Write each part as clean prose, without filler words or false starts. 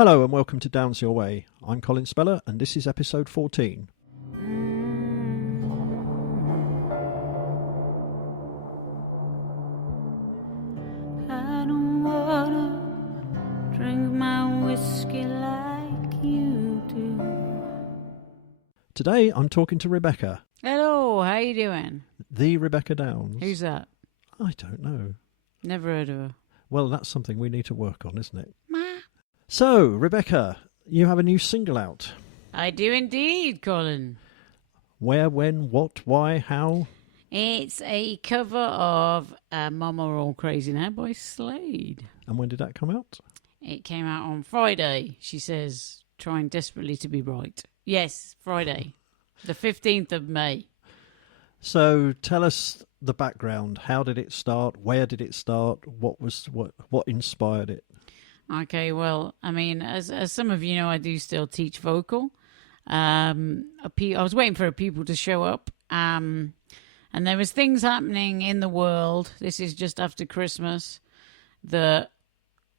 Hello and welcome to Downs Your Way. I'm Colin Speller and this is episode 14. I don't wanna drink my whiskey like you do. Today I'm talking to Rebecca. Hello, how you doing? The Rebecca Downs. Who's that? I don't know. Never heard of her. Well, that's something we need to work on, isn't it? Ma. So, Rebecca, you have a new single out. I do indeed, Colin. Where, when, what, why, how? It's a cover of Mama We're All Crazy Now by Slade. And when did that come out? It came out on Friday, she says, trying desperately to be right. Yes, Friday, the 15th of May. So tell us the background. How did it start? Where did it start? What inspired it? Okay, well, I mean, as some of you know, I do still teach vocal. I was waiting for a pupil to show up, and there was things happening in the world. This is just after Christmas that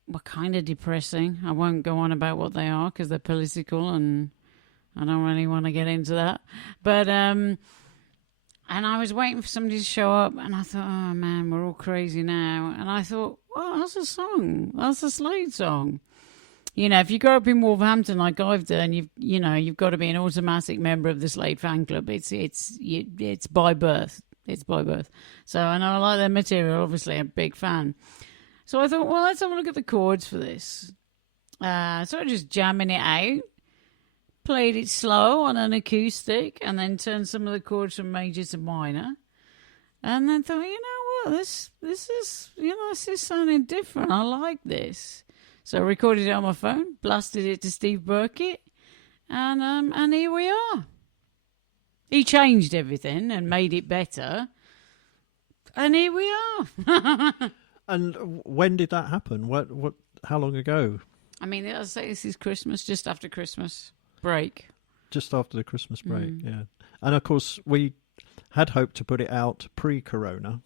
were kind of depressing. I won't go on about what they are because they're political, and I don't really want to get into that. But and I was waiting for somebody to show up, and I thought, oh man, we're all crazy now. And I thought, well, that's a song. That's a Slade song. You know, if you grow up in Wolverhampton like I've done, you've got to be an automatic member of the Slade fan club. It's by birth. It's by birth. So I know I like their material. Obviously, I'm a big fan. So I thought, well, let's have a look at the chords for this. So I just jamming it out. Played it slow on an acoustic and then turned some of the chords from major to minor. And then thought, you know what, this is sounding different. I like this. So I recorded it on my phone, blasted it to Steve Burkett, and here we are. He changed everything and made it better. And here we are. And when did that happen? How long ago? I mean, I'll say this is Christmas, just after Christmas break. Just after the Christmas break, yeah. And of course, we had hoped to put it out pre-corona.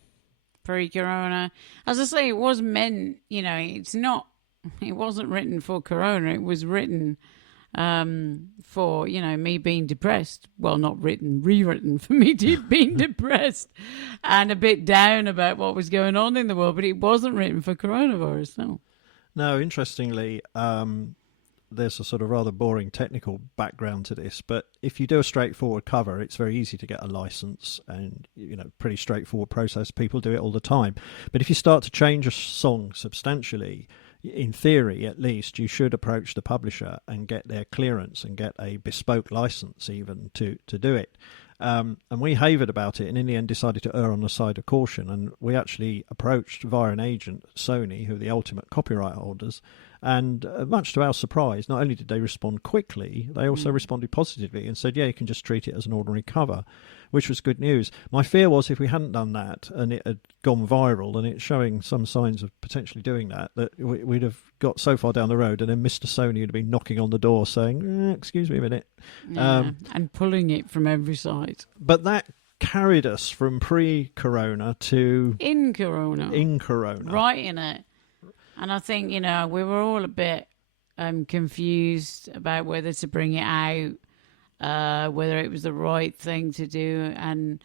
Pre-corona. As I say, it was meant, it wasn't written for corona. It was written for, me being depressed. Well, not written, rewritten for me being depressed and a bit down about what was going on in the world. But it wasn't written for coronavirus, no. No, interestingly, there's a sort of rather boring technical background to this, but if you do a straightforward cover, it's very easy to get a license and, pretty straightforward process. People do it all the time. But if you start to change a song substantially, in theory at least, you should approach the publisher and get their clearance and get a bespoke license even to do it. And we havered about it and in the end decided to err on the side of caution, and we actually approached via an agent, Sony, who are the ultimate copyright holders, and much to our surprise, not only did they respond quickly, they also responded positively and said, yeah, you can just treat it as an ordinary cover, which was good news. My fear was if we hadn't done that and it had gone viral, and it's showing some signs of potentially doing that we'd have got so far down the road and then Mr. Sony would have been knocking on the door saying, excuse me a minute. Yeah, and pulling it from every side. But that carried us from pre-corona to... In corona. Right in it. And I think, we were all a bit confused about whether to bring it out, whether it was the right thing to do. And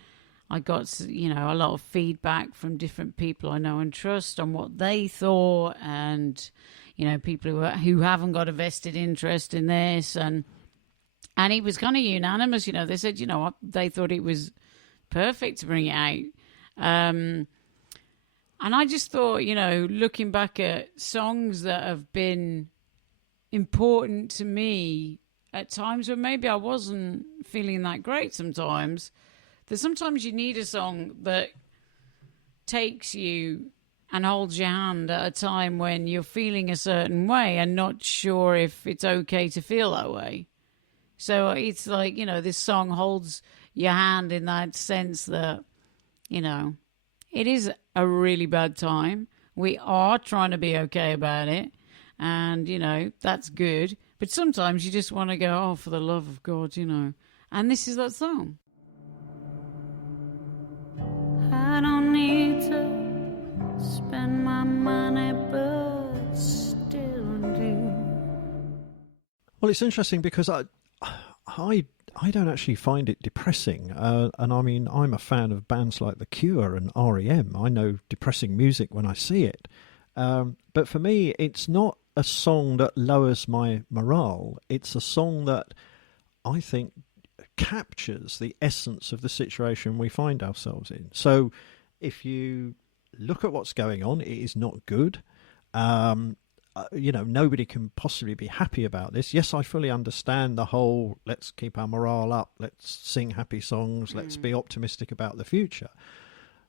I got, a lot of feedback from different people I know and trust on what they thought, and, people who haven't got a vested interest in this. And it was kind of unanimous, they said, they thought it was perfect to bring it out. And I just thought, looking back at songs that have been important to me at times when maybe I wasn't feeling that great sometimes, that sometimes you need a song that takes you and holds your hand at a time when you're feeling a certain way and not sure if it's okay to feel that way. So it's like, this song holds your hand in that sense that, it is a really bad time. We are trying to be okay about it. And, that's good. But sometimes you just want to go, oh, for the love of God, And this is that song. I don't need to spend my money, but still do. Well, it's interesting because I don't actually find it depressing, and I mean I'm a fan of bands like The Cure and REM. I know depressing music when I see it, but for me, it's not a song that lowers my morale. It's a song that I think captures the essence of the situation we find ourselves in. So, if you look at what's going on, it is not good. Nobody can possibly be happy about this. Yes, I fully understand the whole let's keep our morale up, let's sing happy songs, let's be optimistic about the future.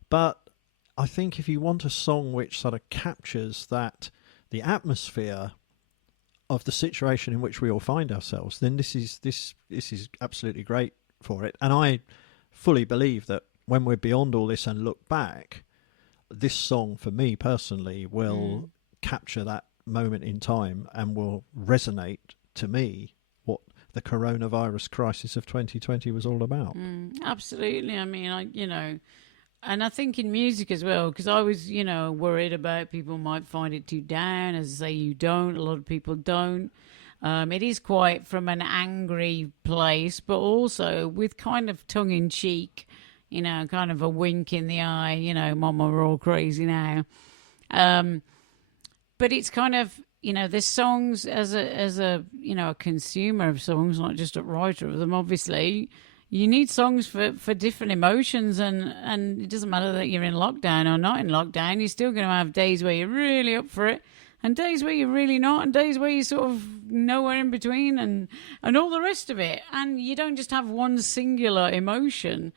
But I think if you want a song which sort of captures the atmosphere of the situation in which we all find ourselves, then this is absolutely great for it. And I fully believe that when we're beyond all this and look back, this song for me personally will capture that moment in time and will resonate to me what the coronavirus crisis of 2020 was all about. Absolutely. I mean, and I think in music as well, because I was, worried about people might find it too down. As I say, you don't. A lot of people don't. It is quite from an angry place, but also with kind of tongue-in-cheek, kind of a wink in the eye, Mama, we're all crazy now. But it's kind of, there's songs as a consumer of songs, not just a writer of them, obviously. You need songs for different emotions, and it doesn't matter that you're in lockdown or not in lockdown. You're still going to have days where you're really up for it, and days where you're really not, and days where you're sort of nowhere in between, and all the rest of it. And you don't just have one singular emotion.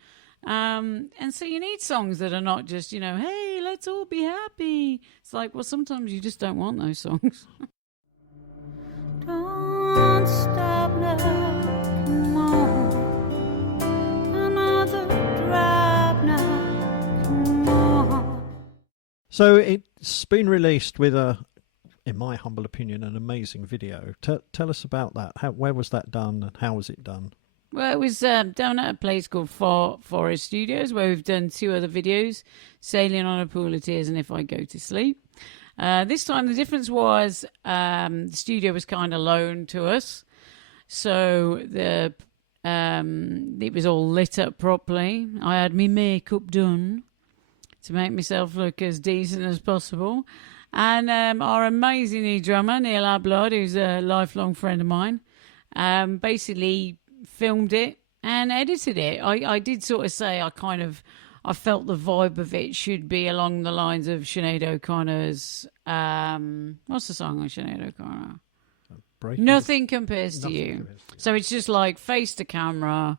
And so you need songs that are not just, hey, let's all be happy. It's like, well, sometimes you just don't want those songs. Don't stop now, come on. Another drop now, come on. So it's been released with in my humble opinion, an amazing video. Tell us about that. Where was that done and how was it done? Well, it was down at a place called Forest Studios, where we've done 2 other videos, Sailing on a Pool of Tears and If I Go to Sleep. This time the difference was the studio was kind of loaned to us. So it was all lit up properly. I had my makeup done to make myself look as decent as possible. And our amazing new drummer, Neil Ablod, who's a lifelong friend of mine, basically filmed it and edited it. I did sort of say I felt the vibe of it should be along the lines of Sinead O'Connor's what's the song on Sinead O'Connor? Nothing Compares to You. So it's just like face to camera.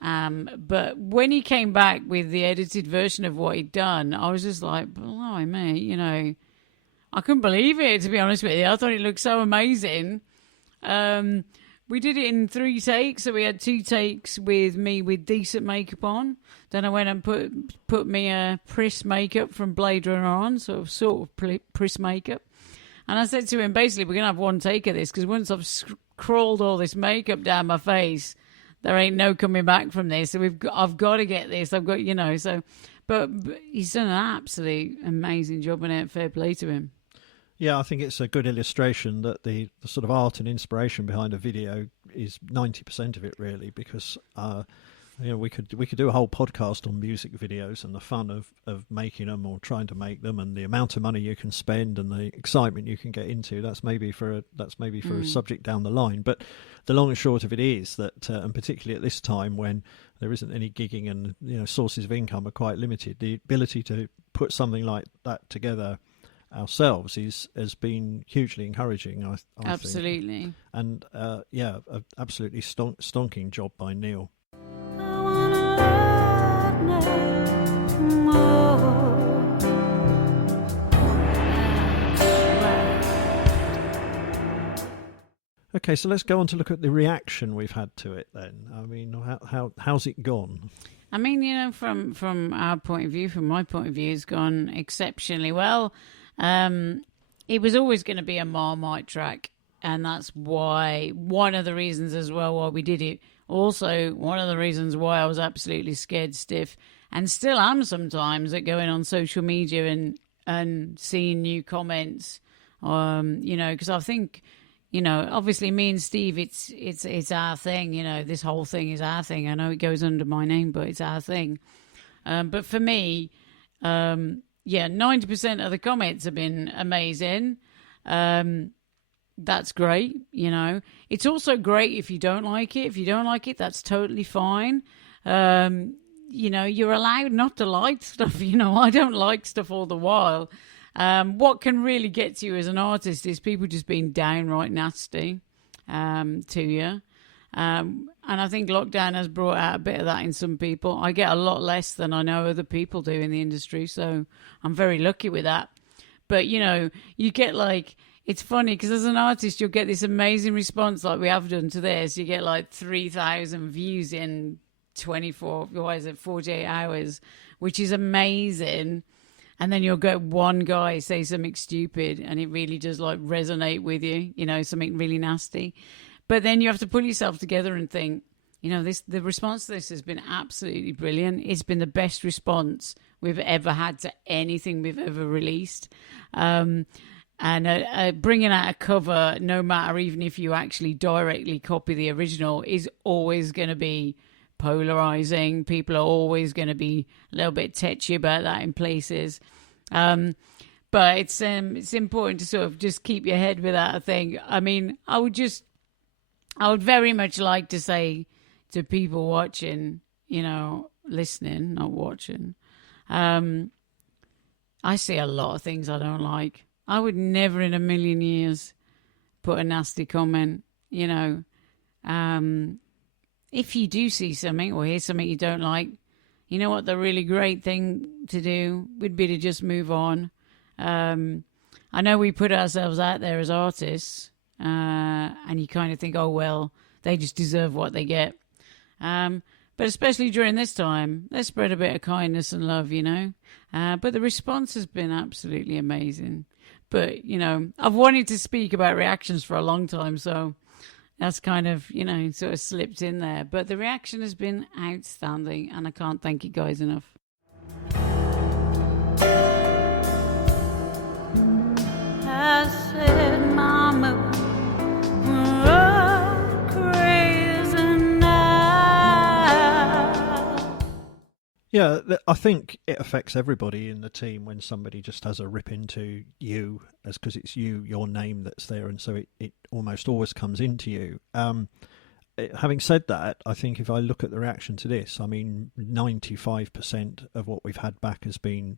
But when he came back with the edited version of what he'd done, I was just like, blimey, mate, I couldn't believe it, to be honest with you. I thought it looked so amazing. We did it in 3 takes, so we had 2 takes with me with decent makeup on. Then I went and put me a Priss makeup from Blade Runner on, sort of Priss makeup. And I said to him, basically, we're going to have 1 take of this, because once I've crawled all this makeup down my face, there ain't no coming back from this. So I've got to get this. I've got, so. But he's done an absolutely amazing job on it. Fair play to him. Yeah, I think it's a good illustration that the sort of art and inspiration behind a video is 90% of it, really, because we could do a whole podcast on music videos and the fun of making them or trying to make them, and the amount of money you can spend and the excitement you can get into. That's maybe for a subject down the line. But the long and short of it is that, and particularly at this time when there isn't any gigging and sources of income are quite limited, the ability to put something like that together ourselves has been hugely encouraging, I absolutely think. And absolutely stonking job by Neil. I wanna love now, more. Okay, so let's go on to look at the reaction we've had to it then. I mean, how's it gone? I mean, from our point of view, from my point of view, it's gone exceptionally well. It was always going to be a Marmite track, and that's why one of the reasons as well why we did it. Also, one of the reasons why I was absolutely scared stiff, and still am sometimes, at going on social media and seeing new comments. Because I think, obviously me and Steve, it's our thing. This whole thing is our thing. I know it goes under my name, but it's our thing. But for me, 90% of the comments have been amazing. That's great. It's also great if you don't like it. If you don't like it, that's totally fine. You're allowed not to like stuff. I don't like stuff all the while. What can really get to you as an artist is people just being downright nasty to you. And I think lockdown has brought out a bit of that in some people. I get a lot less than I know other people do in the industry, so I'm very lucky with that. But, you get it's funny because as an artist, you'll get this amazing response like we have done to this. You get 3,000 views in 48 hours, which is amazing. And then you'll get one guy say something stupid and it really does resonate with you, something really nasty. But then you have to pull yourself together and think, the response to this has been absolutely brilliant. It's been the best response we've ever had to anything we've ever released. And bringing out a cover, no matter even if you actually directly copy the original, is always going to be polarizing. People are always going to be a little bit touchy about that in places. But it's important to sort of just keep your head with that, I think. I mean, I would very much like to say to people watching, listening, not watching, I see a lot of things I don't like. I would never in a million years put a nasty comment, If you do see something or hear something you don't like, you know what the really great thing to do would be to just move on. I know we put ourselves out there as artists, and you kind of think, oh, well, they just deserve what they get. But especially during this time, let's spread a bit of kindness and love, But the response has been absolutely amazing. But, I've wanted to speak about reactions for a long time, so that's kind of, sort of slipped in there. But the reaction has been outstanding, and I can't thank you guys enough. I said, Mama, we're crazy now. Yeah, I think it affects everybody in the team when somebody just has a rip into you, as because it's your name that's there, and so it almost always comes into you. Having said that, I think if I look at the reaction to this, 95% of what we've had back has been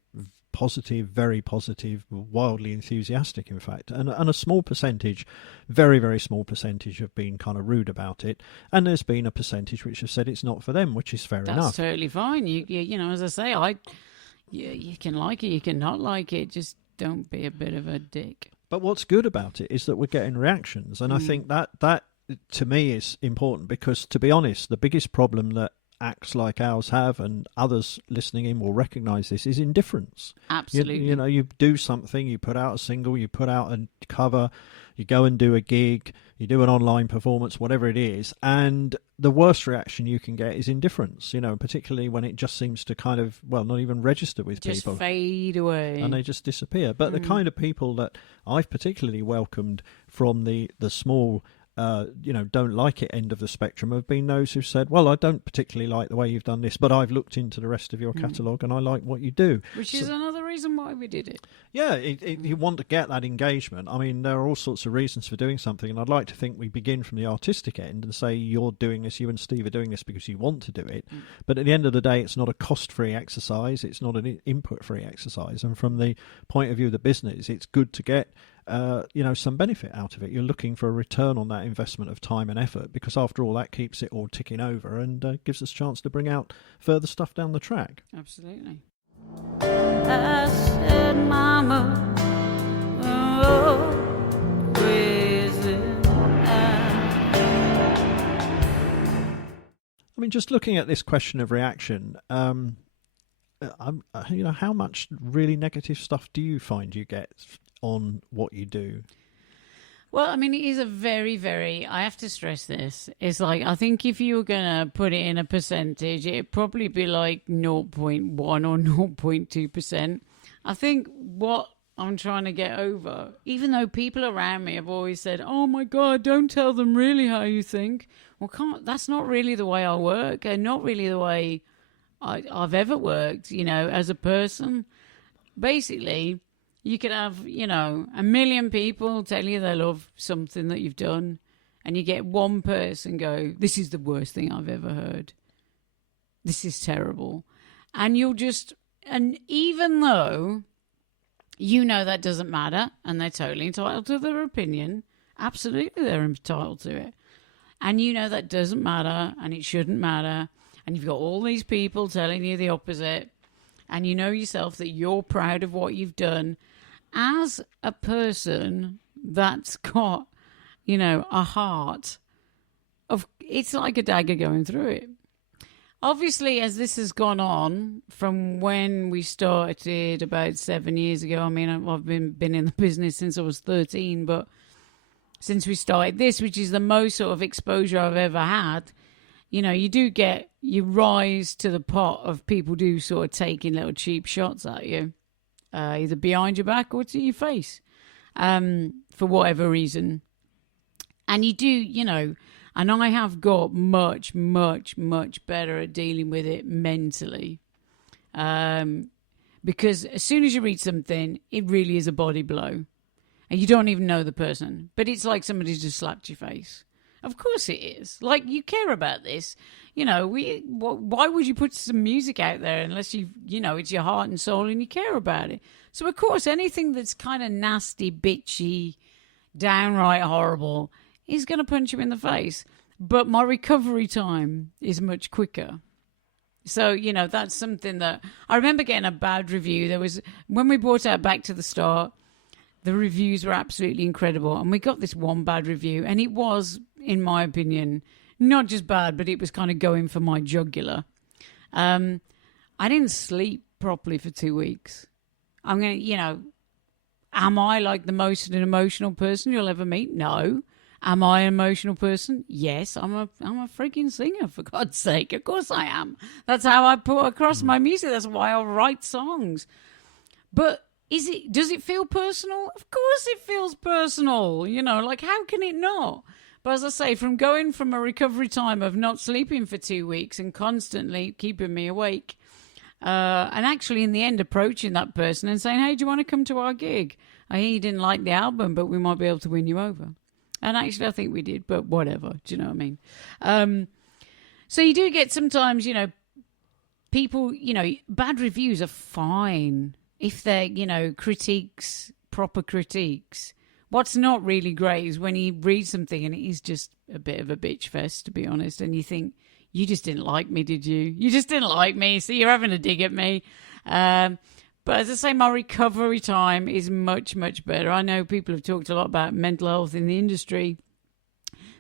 positive, very positive, wildly enthusiastic, in fact, and a small percentage, very, very small percentage, have been kind of rude about it, and there's been a percentage which have said it's not for them, which is fair enough. That's totally fine. You know, as I say, you can like it, you can not like it, just don't be a bit of a dick. But what's good about it is that we're getting reactions, and I think that to me is important, because, to be honest, the biggest problem that acts like ours have, and others listening in will recognise this, is indifference. Absolutely. You do something, you put out a single, you put out a cover, you go and do a gig, you do an online performance, whatever it is, and the worst reaction you can get is indifference, particularly when it just seems to kind of, not even register with people. Just fade away. And they just disappear. But the kind of people that I've particularly welcomed from the small don't like it end of the spectrum have been those who've said, well, I don't particularly like the way you've done this, but I've looked into the rest of your catalogue and I like what you do. Which is another reason why we did it. Yeah, you want to get that engagement. I mean, there are all sorts of reasons for doing something, and I'd like to think we begin from the artistic end and say, you're doing this, you and Steve are doing this because you want to do it. But at the end of the day, it's not a cost-free exercise, it's not an input-free exercise. And from the point of view of the business, it's good to get some benefit out of it. You're looking for a return on that investment of time and effort, because after all, that keeps it all ticking over and gives us a chance to bring out further stuff down the track. Absolutely. I said, Mama, oh, crazy now. I mean, just looking at this question of reaction, how much really negative stuff do you find you get on what you do? Well, I mean, it is a very, very, I have to stress this. It's like, I think if you were going to put it in a percentage, it'd probably be like 0.1 or 0.2%. I think what I'm trying to get over. Even though people around me have always said, "Oh my God, don't tell them really how you think." Well, that's not really the way I work, and not really the way I've ever worked, as a person. Basically, you could have, a million people tell you they love something that you've done, and you get one person go, "This is the worst thing I've ever heard. This is terrible." And and even though that doesn't matter, and they're totally entitled to their opinion, absolutely they're entitled to it. And that doesn't matter, and it shouldn't matter, and you've got all these people telling you the opposite, and you know yourself that you're proud of what you've done. As a person that's got, a heart it's like a dagger going through it. Obviously, as this has gone on from when we started about 7 years ago, I mean, I've been in the business since I was 13, but since we started this, which is the most sort of exposure I've ever had, you rise to the pot of people do sort of taking little cheap shots at you, either behind your back or to your face, for whatever reason. And you do, and I have got much, much, much better at dealing with it mentally. Because as soon as you read something, it really is a body blow. And you don't even know the person. But it's like somebody just slapped your face. Of course it is. Like, you care about this. Why would you put some music out there unless it's your heart and soul and you care about it? So, of course, anything that's kind of nasty, bitchy, downright horrible is going to punch you in the face. But my recovery time is much quicker. So, that's something that I remember getting a bad review. There was, when we brought out Back to the Start, the reviews were absolutely incredible. And we got this one bad review. And it was, in my opinion, not just bad, but it was kind of going for my jugular. I didn't sleep properly for 2 weeks. I'm going to, am I like the most emotional person you'll ever meet? No. Am I an emotional person? Yes, I'm a freaking singer, for God's sake. Of course I am. That's how I put across my music. That's why I write songs. But does it feel personal? Of course it feels personal. Like, how can it not? But as I say, from going from a recovery time of not sleeping for 2 weeks and constantly keeping me awake, and actually in the end approaching that person and saying, "Hey, do you want to come to our gig? I hear you didn't like the album, but we might be able to win you over." And actually, I think we did, but whatever. Do you know what I mean? So you do get sometimes, people, bad reviews are fine if they're, critiques, proper critiques. What's not really great is when you read something and it is just a bit of a bitch fest, to be honest, and you think, you just didn't like me, did you? You just didn't like me, so you're having a dig at me. But as I say, my recovery time is much, much better. I know people have talked a lot about mental health in the industry,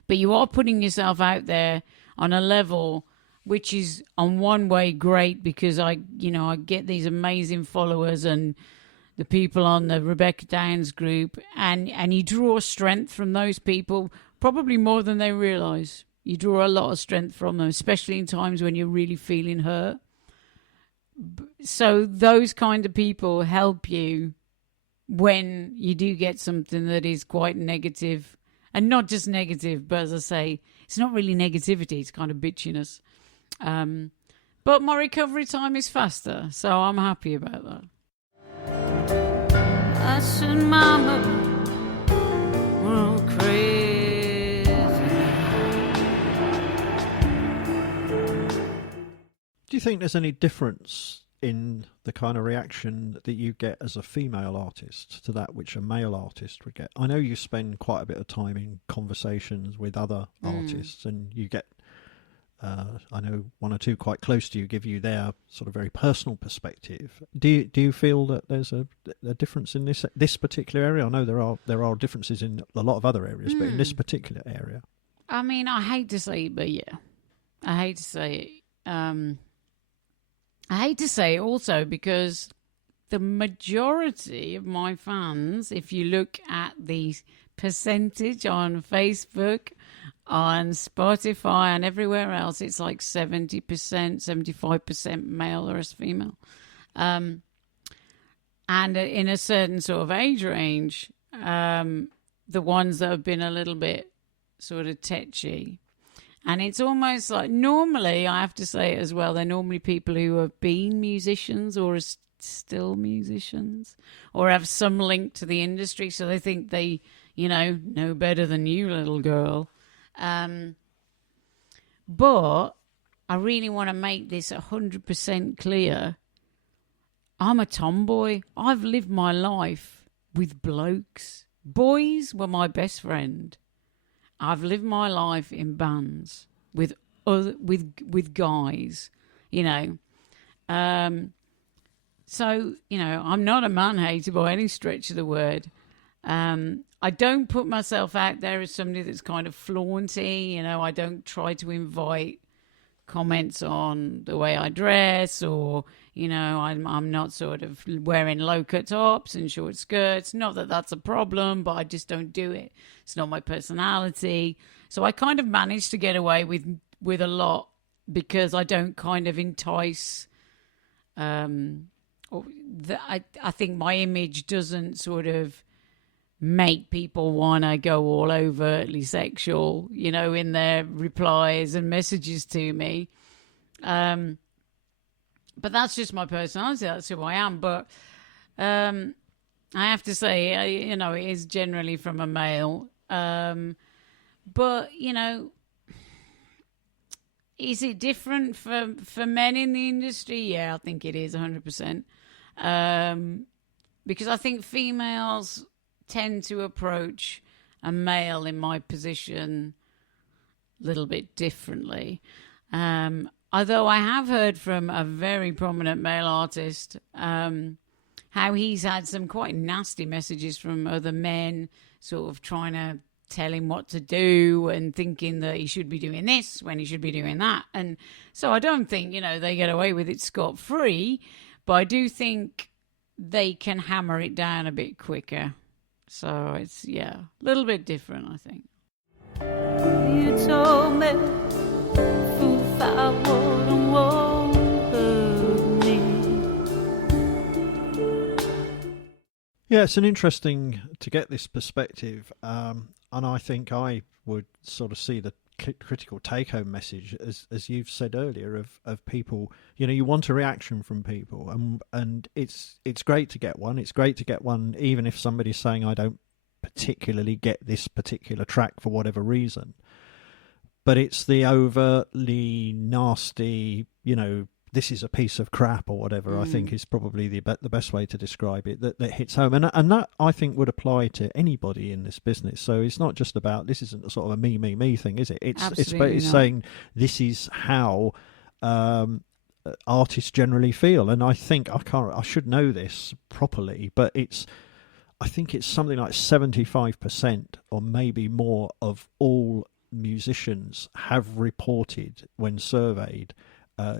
but you are putting yourself out there on a level which is on one way great because I get these amazing followers and the people on the Rebecca Downs group, and you draw strength from those people probably more than they realise. You draw a lot of strength from them, especially in times when you're really feeling hurt. So those kind of people help you when you do get something that is quite negative. And not just negative, but as I say, it's not really negativity, it's kind of bitchiness. But my recovery time is faster, so I'm happy about that. I said, "Mama, we're all crazy." Do you think there's any difference in the kind of reaction that you get as a female artist to that which a male artist would get? I know you spend quite a bit of time in conversations with other artists, and you get, I know one or two quite close to you give you their sort of very personal perspective. Do you feel that there's a difference in this particular area? I know there are differences in a lot of other areas, but in this particular area, I mean, I hate to say it, but yeah, I hate to say it. I hate to say it also because the majority of my fans, if you look at the percentage on Facebook, on Spotify and everywhere else, it's like 70%, 75% male or female. and in a certain sort of age range, the ones that have been a little bit sort of tetchy. And it's almost like, normally, I have to say it as well, they're normally people who have been musicians or are still musicians or have some link to the industry. So they think they, know better than you, little girl. But I really want to make this 100% clear. I'm a tomboy. I've lived my life with blokes. Boys were my best friend. I've lived my life in bands with guys, So, I'm not a man-hater by any stretch of the word. I don't put myself out there as somebody that's kind of flaunty. I don't try to invite comments on the way I dress or, I'm not sort of wearing low-cut tops and short skirts. Not that that's a problem, but I just don't do it. It's not my personality. So I kind of manage to get away with a lot because I don't kind of entice... I think my image doesn't sort of make people want to go all overtly sexual, in their replies and messages to me. But that's just my personality. That's who I am. But I have to say, it is generally from a male. But, is it different for men in the industry? Yeah, I think it is 100%. Because I think females tend to approach a male in my position a little bit differently. Although I have heard from a very prominent male artist how he's had some quite nasty messages from other men sort of trying to tell him what to do and thinking that he should be doing this when he should be doing that. And so I don't think, they get away with it scot-free, but I do think they can hammer it down a bit quicker. So it's, a little bit different, I think. You told me, fool, I won't hurt me. Yeah, it's an interesting to get this perspective. And I think I would sort of see the critical take-home message, as you've said earlier, of people. You want a reaction from people, and it's great to get one. It's great to get one, even if somebody's saying, I don't particularly get this particular track for whatever reason. But it's the overtly nasty, this is a piece of crap or whatever, I think is probably the best way to describe it, that hits home. And that, I think, would apply to anybody in this business. So it's not just about, this isn't sort of a me thing, is it? It's saying this is how artists generally feel. And I think, I should know this properly, but I think it's something like 75% or maybe more of all musicians have reported when surveyed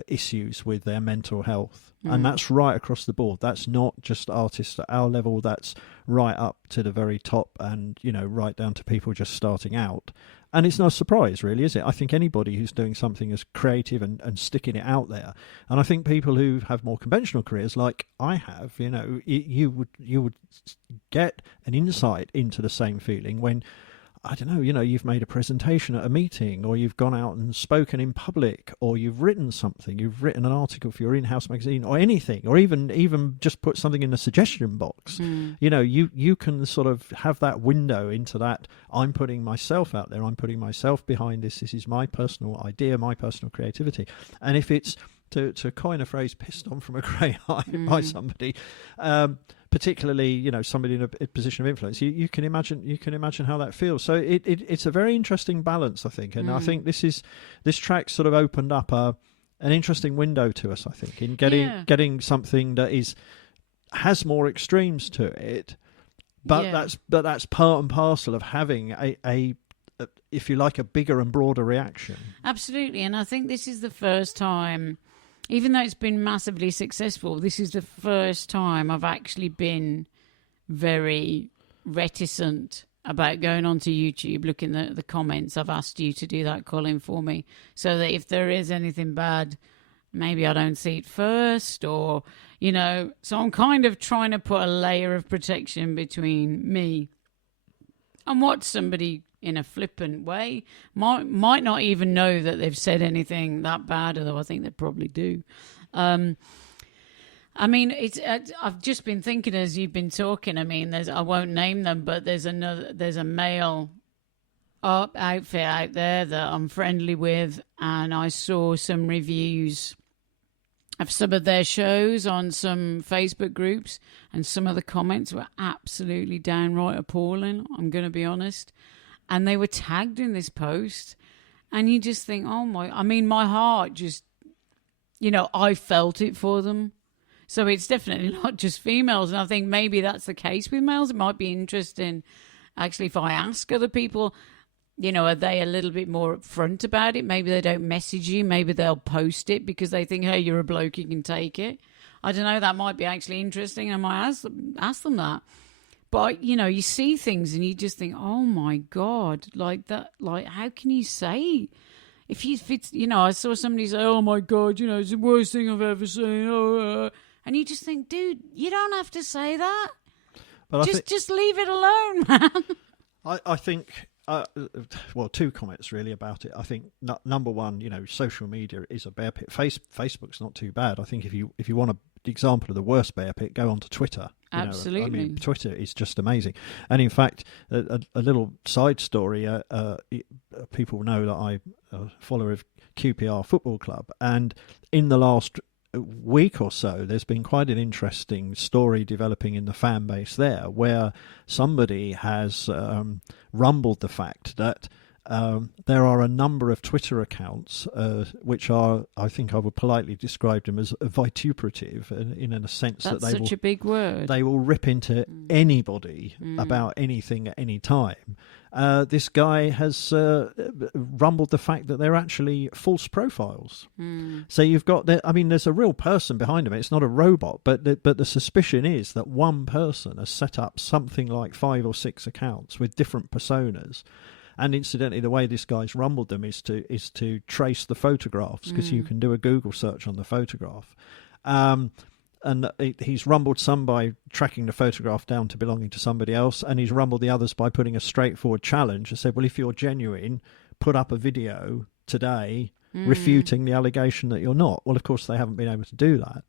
issues with their mental health, and that's right across the board. That's not just artists at our level, that's right up to the very top, and right down to people just starting out. And it's no surprise, really, is it? I think anybody who's doing something as creative and sticking it out there, and I think people who have more conventional careers like I have, you would get an insight into the same feeling when, I don't know, you've made a presentation at a meeting, or you've gone out and spoken in public, or you've written something, you've written an article for your in-house magazine or anything, or even just put something in the suggestion box. You can sort of have that window into that. I'm putting myself out there. I'm putting myself behind this. This is my personal idea, my personal creativity. And if it's, to coin a phrase, pissed on from a grey eye by somebody, particularly somebody in a position of influence, you can imagine how that feels. So it's a very interesting balance, I think, and I think this track sort of opened up an interesting window to us, I think, in getting something that has more extremes to it, but that's part and parcel of having a if you like, a bigger and broader reaction. Absolutely. And I think this is the first time, even though it's been massively successful, this is the first time I've actually been very reticent about going onto YouTube, looking at the comments. I've asked you to do that, Colin, for me, so that if there is anything bad maybe I don't see it first, or, you know, so I'm kind of trying to put a layer of protection between me and what somebody in a flippant way might not even know that they've said anything that bad, although I think they probably do. I mean, I've just been thinking as you've been talking. I mean, I won't name them, but there's a male outfit out there that I'm friendly with, and I saw some reviews of some of their shows on some Facebook groups, and some of the comments were absolutely downright appalling, I'm going to be honest. And they were tagged in this post, and you just think, oh my, I mean, my heart just, you know, I felt it for them. So it's definitely not just females, and I think maybe that's the case with males. It might be interesting, actually, if I ask other people, you know, are they a little bit more upfront about it? Maybe they don't message you. Maybe they'll post it because they think, hey, you're a bloke, you can take it. I don't know. That might be actually interesting. I might ask them that. But, you know, you see things and you just think, oh, my God, like that. Like, how can you say? If it's, you know, I saw somebody say, oh, my God, you know, it's the worst thing I've ever seen. And you just think, dude, you don't have to say that. But just leave it alone, man. I think... well, two comments really about it. I think number one, you know, social media is a bear pit. Facebook's not too bad. I think if you want an example of the worst bear pit, go onto Twitter. Absolutely. I mean, Twitter is just amazing. And in fact, a little side story. People know that I'm a follower of QPR Football Club, and in the last week or so, there's been quite an interesting story developing in the fan base there, where somebody has rumbled the fact that there are a number of Twitter accounts which are, I think I would politely describe them as vituperative, in a sense That's that they such a big word. They will rip into anybody about anything at any time. This guy has rumbled the fact that they're actually false profiles. So you've got I mean, there's a real person behind them. It's not a robot, but the suspicion is that one person has set up something like 5 or 6 accounts with different personas. And incidentally, the way this guy's rumbled them is to trace the photographs, because you can do a Google search on the photograph. And he's rumbled some by tracking the photograph down to belonging to somebody else, and he's rumbled the others by putting a straightforward challenge and said, well, if you're genuine, put up a video today refuting the allegation that you're not. Well, of course, they haven't been able to do that.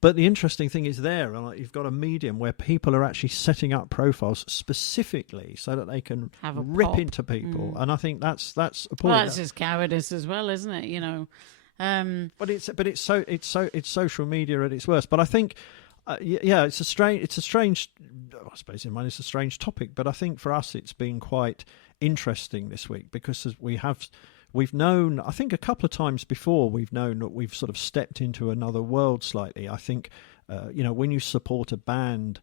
But the interesting thing is there, you've got a medium where people are actually setting up profiles specifically so that they can rip into people. And I think that's appalling. Well, that's just cowardice as well, isn't it? You know. But it's social media at its worst. But I think, it's a strange. I suppose in mind it's a strange topic. But I think for us it's been quite interesting this week, because we've known, I think a couple of times before, we've known that we've sort of stepped into another world slightly. I think, when you support a band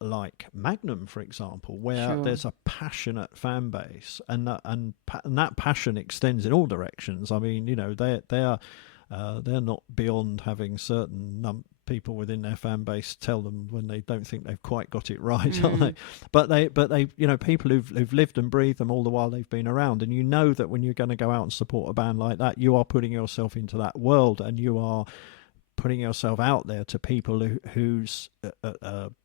like Magnum, for example, where there's a passionate fan base, and that passion extends in all directions. I mean, you know, they're not beyond having certain people within their fan base tell them when they don't think they've quite got it right, are they? But they, you know, people who've lived and breathed them all the while they've been around, and you know that when you're going to go out and support a band like that, you are putting yourself into that world, and you are putting yourself out there to people whose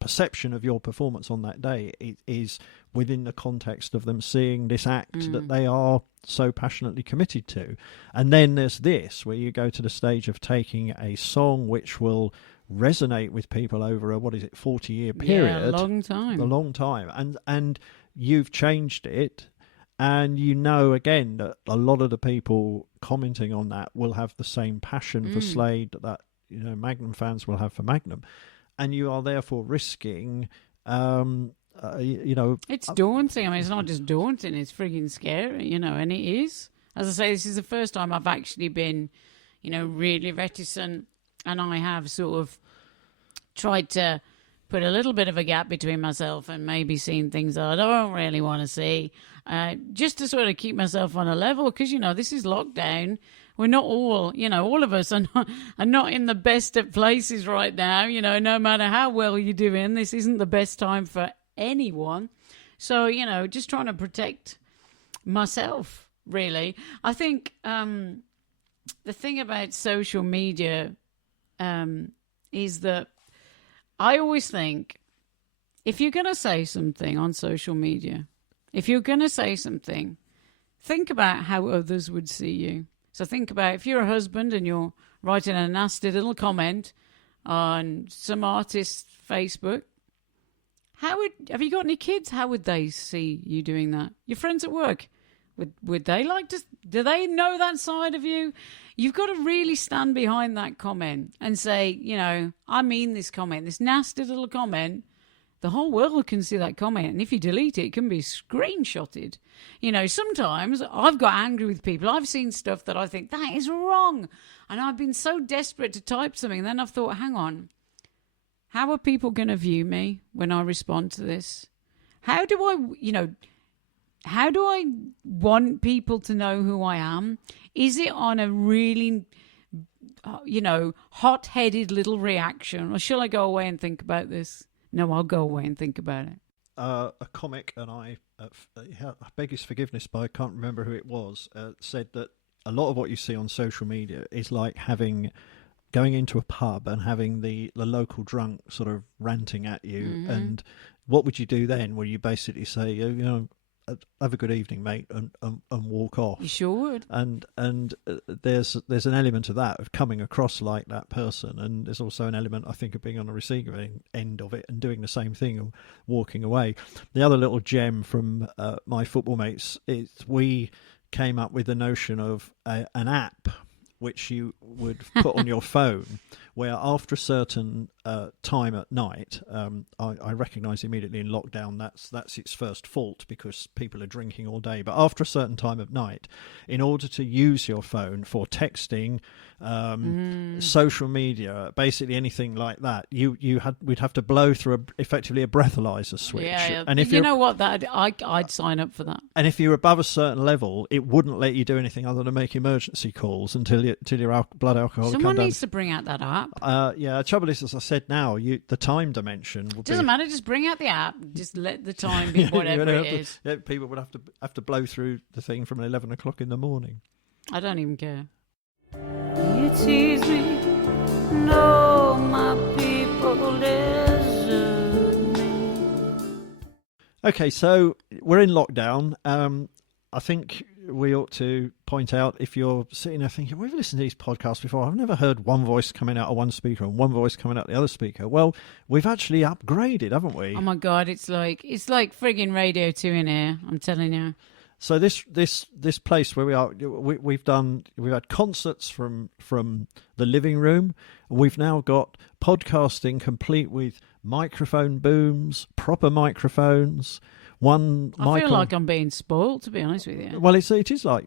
perception of your performance on that day is within the context of them seeing this act that they are so passionately committed to. And then there's this, where you go to the stage of taking a song which will resonate with people over a 40-year period. Yeah, a long time. And you've changed it. And you know, again, that a lot of the people commenting on that will have the same passion for Slade that, you know, Magnum fans will have for Magnum. And you are therefore risking, It's daunting. I mean, it's not just daunting, it's frigging scary, you know, and it is. As I say, this is the first time I've actually been, you know, really reticent, and I have sort of tried to put a little bit of a gap between myself and maybe seeing things that I don't really want to see, just to sort of keep myself on a level, because, you know, this is lockdown. We're not all, you know, all of us are not in the best of places right now. You know, no matter how well you're doing, this isn't the best time for anyone. So, you know, just trying to protect myself, really. I think the thing about social media is that I always think if you're going to say something on social media, if you're going to say something, think about how others would see you. So think about if you're a husband and you're writing a nasty little comment on some artist's Facebook, have you got any kids? How would they see you doing that? Your friends at work, would they like to? Do they know that side of you? You've got to really stand behind that comment and say, I mean this comment, this nasty little comment. The whole world can see that comment, and if you delete it, it can be screenshotted. Sometimes I've got angry with people. I've seen stuff that I think, that is wrong. And I've been so desperate to type something, and then I've thought, hang on, how are people going to view me when I respond to this? How do I want people to know who I am? Is it on a really, hot-headed little reaction, or shall I go away and think about this? No, I'll go away and think about it. A comic, and I beg his forgiveness, but I can't remember who it was, said that a lot of what you see on social media is like going into a pub and having the local drunk sort of ranting at you. Mm-hmm. And what would you do then? Well, you basically say, have a good evening, mate, and walk off. You sure would. And there's an element of that, of coming across like that person, and there's also an element, I think, of being on the receiving end of it and doing the same thing and walking away. The other little gem from my football mates is we came up with the notion of an app which you would put on your phone, where after a certain time at night, I recognise immediately in lockdown that's its first fault because people are drinking all day. But after a certain time of night, in order to use your phone for texting, social media, basically anything like that, we'd have to blow through effectively a breathalyzer switch. Yeah. And if I'd sign up for that. And if you're above a certain level, it wouldn't let you do anything other than make emergency calls until your blood alcohol. Someone needs to bring out that app. The trouble is, as I said, now the time dimension doesn't matter. Just bring out the app. Just let the time be whatever it is. People would have to blow through the thing from 11 o'clock in the morning. I don't even care. You tease me, no, my people desert me. Okay, so we're in lockdown. I think we ought to point out, if you're sitting there thinking, we've listened to these podcasts before, I've never heard one voice coming out of one speaker and one voice coming out the other speaker. Well, we've actually upgraded, haven't we? Oh my God, it's like frigging Radio 2 in here, I'm telling you. So this place where we are, we've had concerts from the living room. We've now got podcasting complete with microphone booms, proper microphones. I feel like I'm being spoiled, to be honest with you. Well, it is like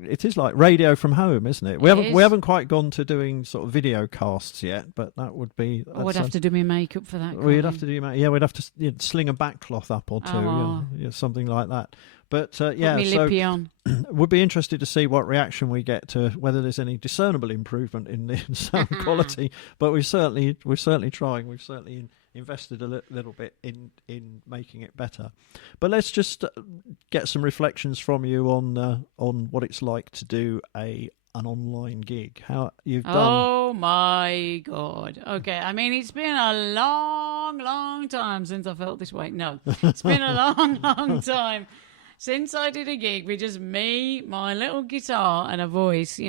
radio from home, isn't it? We haven't quite gone to doing sort of video casts yet, but that would be. I would have to do my makeup for that. We'd have to do we'd have to sling a backcloth up or two, something like that. But Put me lippy on. We'd be interested to see what reaction we get to whether there's any discernible improvement in the sound quality. But we're certainly trying. We've certainly invested a little bit in making it better. But let's just get some reflections from you on what it's like to do an online gig. How you've done? Oh my God! Okay, I mean it's been a long time since I felt this way. No, it's been a long time since I did a gig with just me, my little guitar, and a voice.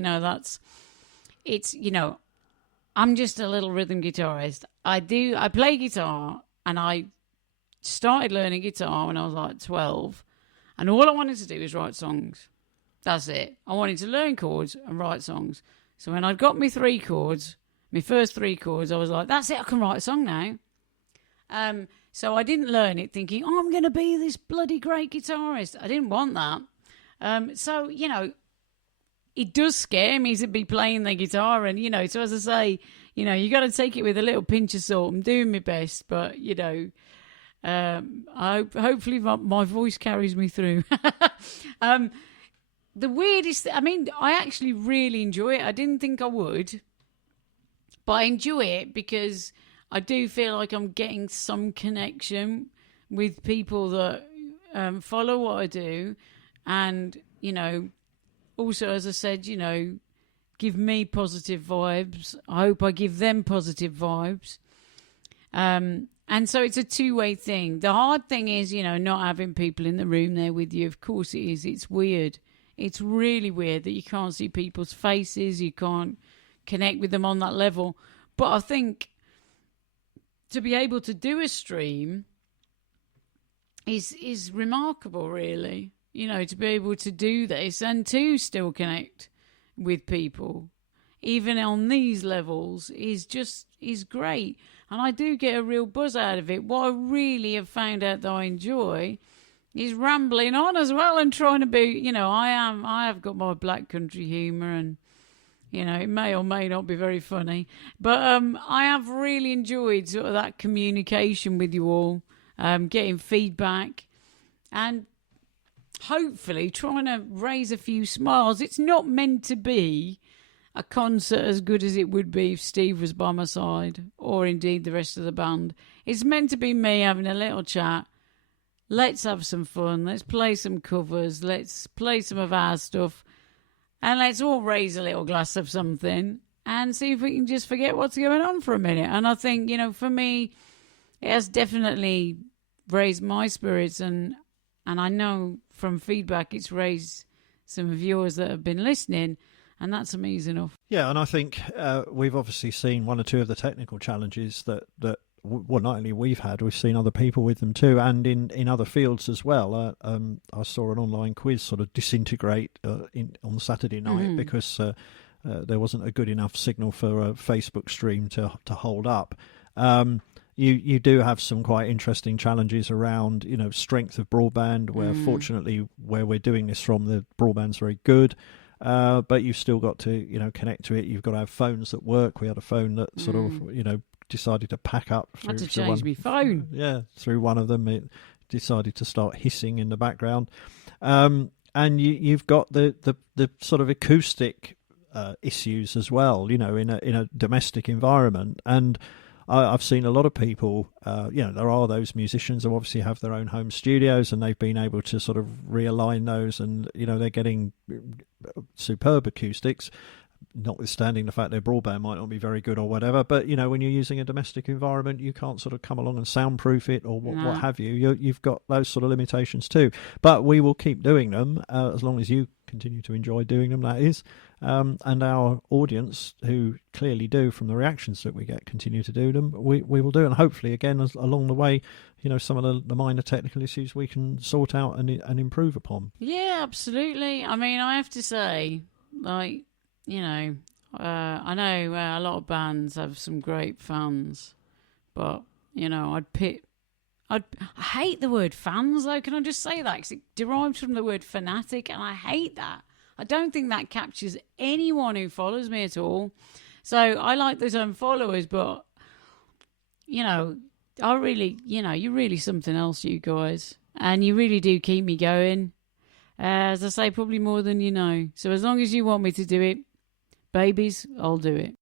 I'm just a little rhythm guitarist. I play guitar, and I started learning guitar when I was like 12, and all I wanted to do was write songs. That's it. I wanted to learn chords and write songs. So when I'd got my first three chords, I was like, that's it, I can write a song now. So I didn't learn it thinking, I'm going to be this bloody great guitarist. I didn't want that. So it does scare me to be playing the guitar. And, so as I say, you got to take it with a little pinch of salt. I'm doing my best, but, hopefully my voice carries me through. The weirdest, I actually really enjoy it. I didn't think I would, but I enjoy it because I do feel like I'm getting some connection with people that follow what I do. And, also, as I said, give me positive vibes. I hope I give them positive vibes. And so it's a two-way thing. The hard thing is, not having people in the room there with you. Of course it is. It's weird. It's really weird that you can't see people's faces. You can't connect with them on that level. But I think to be able to do a stream is remarkable, really. To be able to do this and to still connect with people, even on these levels, is great. And I do get a real buzz out of it. What I really have found out that I enjoy is rambling on as well and trying to be, I have got my black country humour, and it may or may not be very funny, but I have really enjoyed sort of that communication with you all, getting feedback, and hopefully trying to raise a few smiles. It's not meant to be a concert as good as it would be if Steve was by my side, or indeed the rest of the band. It's meant to be me having a little chat. Let's have some fun. Let's play some covers. Let's play some of our stuff. And let's all raise a little glass of something and see if we can just forget what's going on for a minute. And I think, for me, it has definitely raised my spirits. And I know from feedback it's raised some of yours that have been listening. And that's amazing enough. Yeah, and I think we've obviously seen one or two of the technical challenges that not only we've had, we've seen other people with them too, and in other fields as well. I saw an online quiz sort of disintegrate on Saturday night because there wasn't a good enough signal for a Facebook stream to hold up. You do have some quite interesting challenges around, strength of broadband, where fortunately where we're doing this from, the broadband's very good. But you've still got to, connect to it. You've got to have phones that work. We had a phone that sort of, decided to pack up. I had to change my phone. Yeah, through one of them, it decided to start hissing in the background. And you've got the sort of acoustic issues as well, in a domestic environment. And I've seen a lot of people, there are those musicians who obviously have their own home studios, and they've been able to sort of realign those, and, they're getting superb acoustics, notwithstanding the fact their broadband might not be very good or whatever. But, when you're using a domestic environment, you can't sort of come along and soundproof it or what have you. You've got those sort of limitations too. But we will keep doing them as long as you continue to enjoy doing them, that is. And our audience, who clearly do from the reactions that we get, continue to do them, we will do. And hopefully, again, along the way, some of the minor technical issues we can sort out and improve upon. Yeah, absolutely. I mean, I have to say, I know a lot of bands have some great fans, but, I hate the word fans, though. Can I just say that? Because it derives from the word fanatic, and I hate that. I don't think that captures anyone who follows me at all. So I like the term followers, but, I really, you're really something else, you guys. And you really do keep me going. As I say, probably more than you know. So as long as you want me to do it, babies, I'll do it.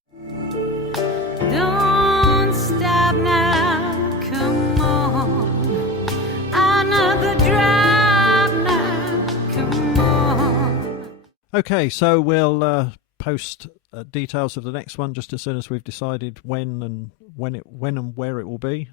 Don't stop now, come on. Another drive now, come on. Okay, so we'll post details of the next one just as soon as we've decided when and where it will be.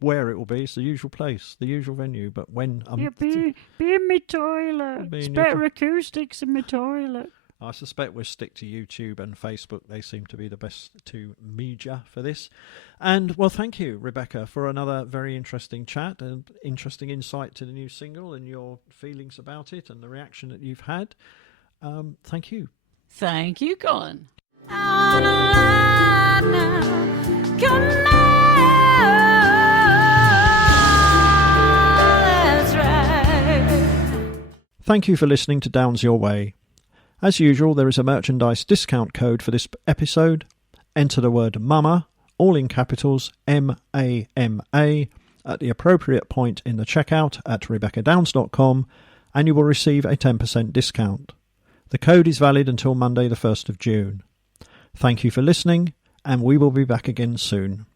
Where it will be, it's the usual place, the usual venue, but when... be in my toilet. It's better acoustics in my toilet. I suspect we'll stick to YouTube and Facebook. They seem to be the best two media for this. And, well, thank you, Rebecca, for another very interesting chat and interesting insight to the new single and your feelings about it and the reaction that you've had. Thank you. Thank you, Colin. On a line now, come on, that's right. Thank you for listening to Downs Your Way. As usual, there is a merchandise discount code for this episode. Enter the word MAMA, all in capitals, MAMA, at the appropriate point in the checkout at RebeccaDowns.com, and you will receive a 10% discount. The code is valid until Monday the 1st of June. Thank you for listening, and we will be back again soon.